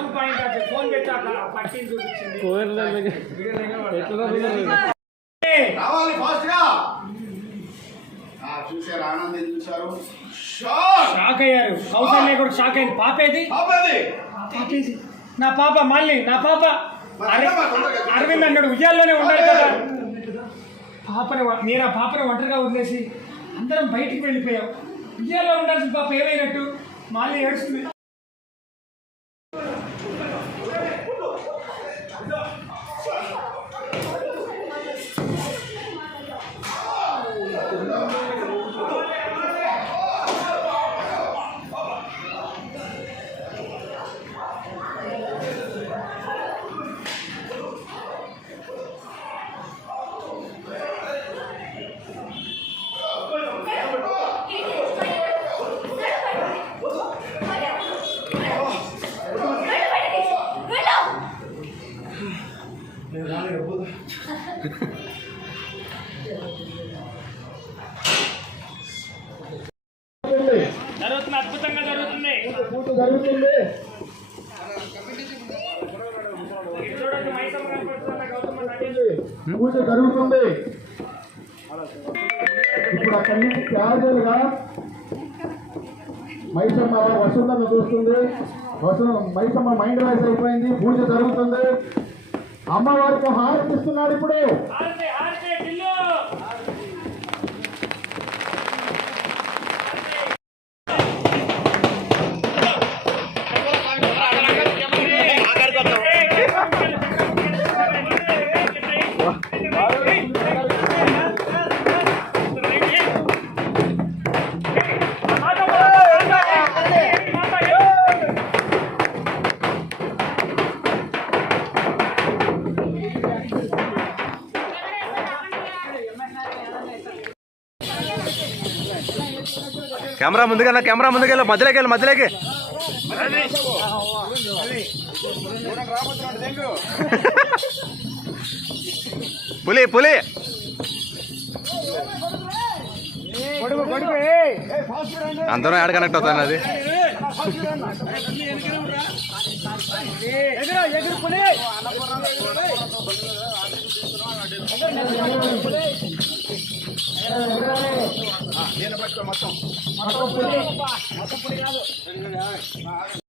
Phone point అది phone పెట్టాక పట్టిని చూపించింది. రావాలి? ఫాస్ట్గా ఆ, చూశారు ఆనందం చూశారు? షాక్! షాక్ అయ్యారు. కూడా షాక్ అయింది. పాపేది? నా పాప మళ్ళీ నా పాప. అరే- అరవింద్ అన్నాడు ఉయ్యాల్లోనే ఉన్నాడు కదా. పాపని నేను ఆ పాపని ఒంటరిగా వదిలేసి అందరం బయటికి వెళ్ళిపోయాం. ఉయ్యాల్లో ఉండాల్సిన పాప ఏమైనట్టు? మళ్ళీ ఏడుస్తుంది. జరుగుతుంది అద్భుతంగా జరుగుతుంది. పూజ జరుగుతుంది ఇప్పుడు అక్కడి నుంచి క్యాజువల్గా మైసమ్మ వసుంధను చూస్తుంది. వసు మైసమ్మ మైండ్ వాయిస్ అయిపోయింది. పూజ జరుగుతుంది. అమ్మవారికి హారతిస్తున్నారు ఇప్పుడు. కెమెరా ముందుకెళ్ళ కెమెరా ముందుకెళ్ళ మధ్యలోకి వెళ్ళి మధ్యలోకి. పులి పులి. అందరం యాడ్ కనెక్ట్ అవుతాను అది. నిలబెట్టుకో మొత్తం. మొత్తం మొత్తం కాదు